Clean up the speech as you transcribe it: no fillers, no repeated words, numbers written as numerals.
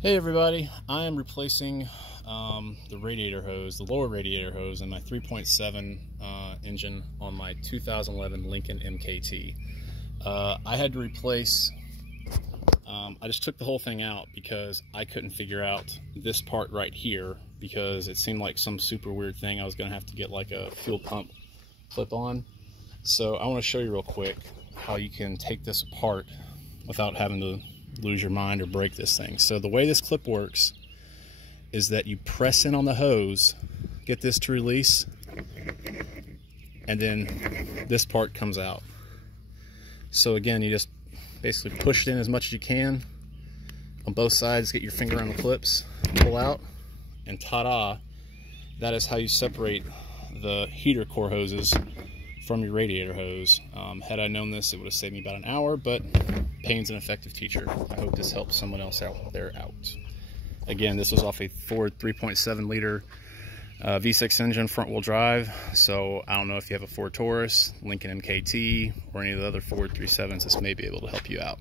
Hey everybody, I am replacing the radiator hose, the lower radiator hose in my 3.7 engine on my 2011 Lincoln MKT. I had to replace, I just took the whole thing out because I couldn't figure out this part right here because it seemed like some super weird thing I was going to have to get like a fuel pump clip on. So I want to show you real quick how you can take this apart without having to lose your mind or break this thing. So the way this clip works is that you press in on the hose, get this to release, and then this part comes out. So again, you just basically push it in as much as you can on both sides, get your finger on the clips, pull out, and ta-da, that is how you separate the heater core hoses from your radiator hose. Had I known this, it would have saved me about an hour, but pain's an effective teacher. I hope this helps someone else out there out. Again, this was off a Ford 3.7 liter V6 engine, front wheel drive. So I don't know if you have a Ford Taurus, Lincoln MKT, or any of the other Ford 3.7s, this may be able to help you out.